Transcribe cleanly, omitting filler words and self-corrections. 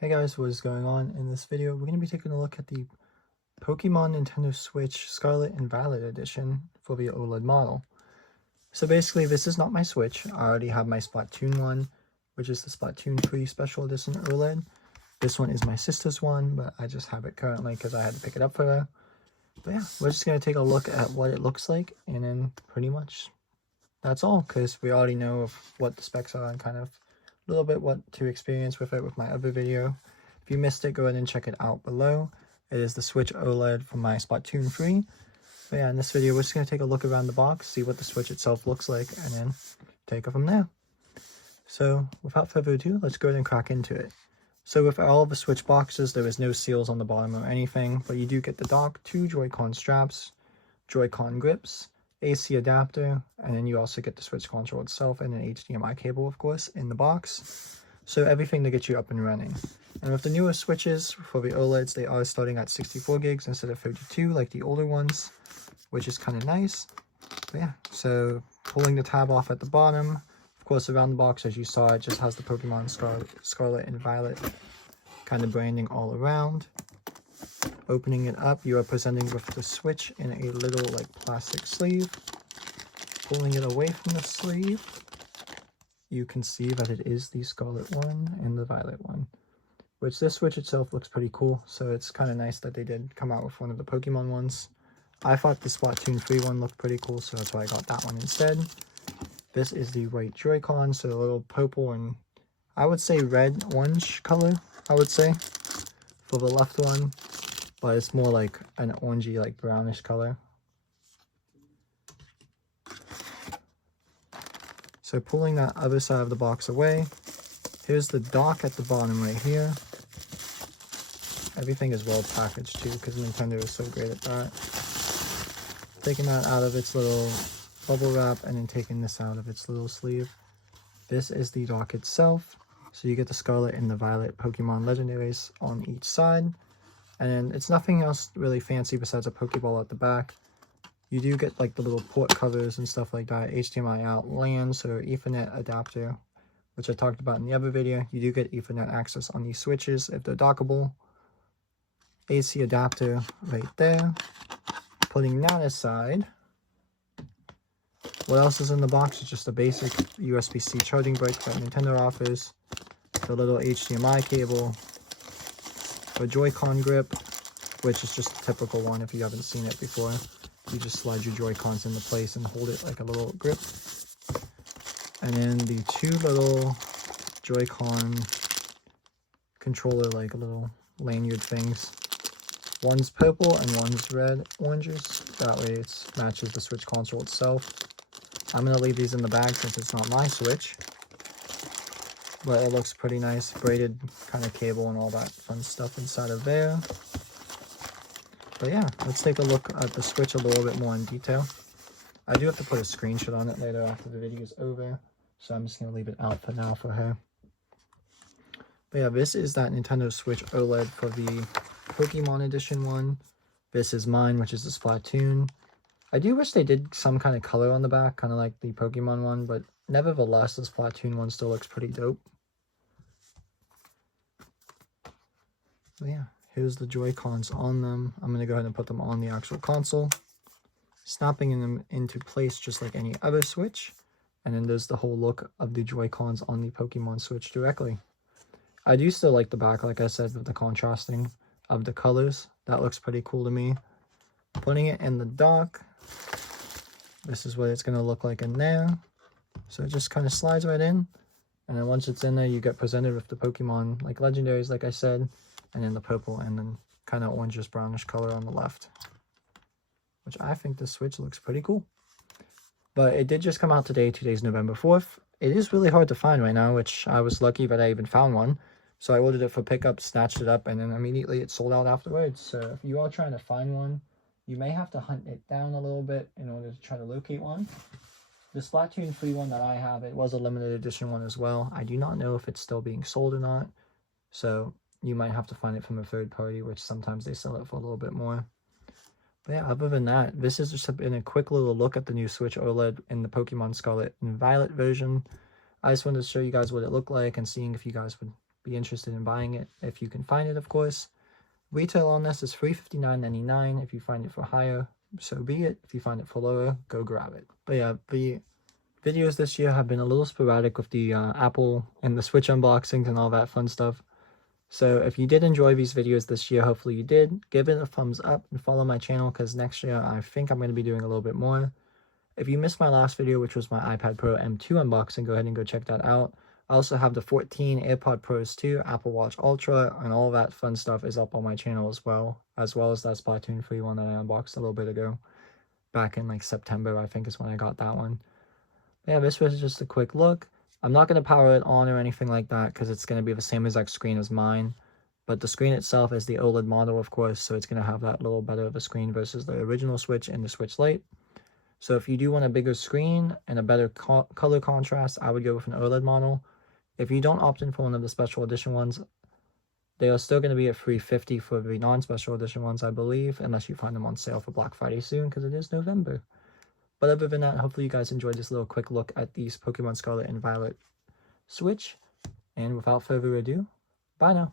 Hey guys, what is going on? In this video, we're going to be taking a look at the Pokemon Nintendo Switch Scarlet and Violet edition for the OLED model. So basically, this is not my Switch. I already have my Splatoon one, which is the Splatoon 3 Special Edition OLED. This one is my sister's one, but I just have it currently because I had to pick it up for her. But yeah, we're just going to take a look at what it looks like, and then pretty much that's all, because we already know of what the specs are and kind of a little bit what to experience with it with my other video. If you missed it, go ahead and check it out below. It is the Switch OLED from my Splatoon 3. But yeah, in this video, we're just going to take a look around the box, see what the Switch itself looks like, and then take it from there. So without further ado, let's go ahead and crack into it. So with all of the Switch boxes, there is no seals on the bottom or anything, but you do get the dock, 2 Joy-Con straps, Joy-Con grips, AC adapter, and then you also get the Switch control itself and an HDMI cable, of course, in the box. So everything to get you up and running. And with the newer Switches for the OLEDs, they are starting at 64 gigs instead of 32 like the older ones, which is kind of nice. But yeah, so pulling the tab off at the bottom, of course around the box, as you saw, it just has the Pokemon Scarlet and Violet kind of branding all around. Opening it up, you are presenting with the Switch in a little like plastic sleeve. Pulling it away from the sleeve, you can see that it is the Scarlet one and the Violet one, which this Switch itself looks pretty cool. So it's kind of nice that they did come out with one of the Pokemon ones. I thought the Splatoon 3 one looked pretty cool, so that's why I got that one instead. This is the right Joy-Con, so a little purple and I would say red orange color, I would say, for the left one. But it's more like an orangey, like brownish color. So pulling that other side of the box away, here's the dock at the bottom right here. Everything is well packaged too, because Nintendo is so great at that. Taking that out of its little bubble wrap and then taking this out of its little sleeve. This is the dock itself. So you get the Scarlet and the Violet Pokemon legendaries on each side. And it's nothing else really fancy besides a Pokeball at the back. You do get like the little port covers and stuff like that, HDMI out, LAN, so Ethernet adapter, which I talked about in the other video. You do get Ethernet access on these Switches if they're dockable. AC adapter right there. Putting that aside, what else is in the box? It's just a basic USB-C charging brick that Nintendo offers. The little HDMI cable. A Joy-Con grip, which is just a typical one if you haven't seen it before. You just slide your Joy-Cons into place and hold it like a little grip. And then the 2 little Joy-Con controller, like little lanyard things. One's purple and one's red oranges. That way it matches the Switch console itself. I'm going to leave these in the bag since it's not my Switch. But it looks pretty nice, braided kind of cable and all that fun stuff inside of there. But yeah, let's take a look at the Switch a little bit more in detail. I do have to put a screenshot on it later after the video is over, so I'm just going to leave it out for now for her. But yeah, this is that Nintendo Switch OLED for the Pokemon Edition one. This is mine, which is the Splatoon. I do wish they did some kind of color on the back, kind of like the Pokemon one, but nevertheless, the Splatoon one still looks pretty dope. But yeah, here's the Joy-Cons on them. I'm going to go ahead and put them on the actual console. Snapping them into place just like any other Switch. And then there's the whole look of the Joy-Cons on the Pokemon Switch directly. I do still like the back, like I said, with the contrasting of the colors. That looks pretty cool to me. Putting it in the dock. This is what it's going to look like in there. So it just kind of slides right in. And then once it's in there, you get presented with the Pokemon, like legendaries, like I said. And then the purple and then kind of orangish brownish color on the left. Which I think this Switch looks pretty cool. But it did just come out today. Today's November 4th. It is really hard to find right now, which I was lucky that I even found one. So I ordered it for pickup, snatched it up, and then immediately it sold out afterwards. So if you are trying to find one, you may have to hunt it down a little bit in order to try to locate one. The Splatoon 3 one that I have, it was a limited edition one as well. I do not know if it's still being sold or not. So you might have to find it from a third party, which sometimes they sell it for a little bit more. But yeah, other than that, this has just been a quick little look at the new Switch OLED in the Pokemon Scarlet and Violet version. I just wanted to show you guys what it looked like and seeing if you guys would be interested in buying it if you can find it, of course. Retail on this is $359.99. If you find it for higher, so be it. If you find it for lower, go grab it. But yeah, the videos this year have been a little sporadic with the Apple and the Switch unboxings and all that fun stuff. So if you did enjoy these videos this year, hopefully you did, give it a thumbs up and follow my channel, because next year I think I'm going to be doing a little bit more. If you missed my last video, which was my iPad Pro M2 unboxing, go ahead and go check that out. I also have the 14 AirPod Pros 2, Apple Watch Ultra, and all that fun stuff is up on my channel as well as that Splatoon 3 one that I unboxed a little bit ago. Back in like September, I think is when I got that one. Yeah, this was just a quick look. I'm not going to power it on or anything like that because it's going to be the same exact screen as mine. But the screen itself is the OLED model, of course, so it's going to have that little better of a screen versus the original Switch and the Switch Lite. So if you do want a bigger screen and a better color contrast, I would go with an OLED model. If you don't opt in for one of the special edition ones, they are still going to be at $350 for the non-special edition ones, I believe, unless you find them on sale for Black Friday soon, because it is November. But other than that, hopefully you guys enjoyed this little quick look at these Pokemon Scarlet and Violet Switch. And without further ado, bye now.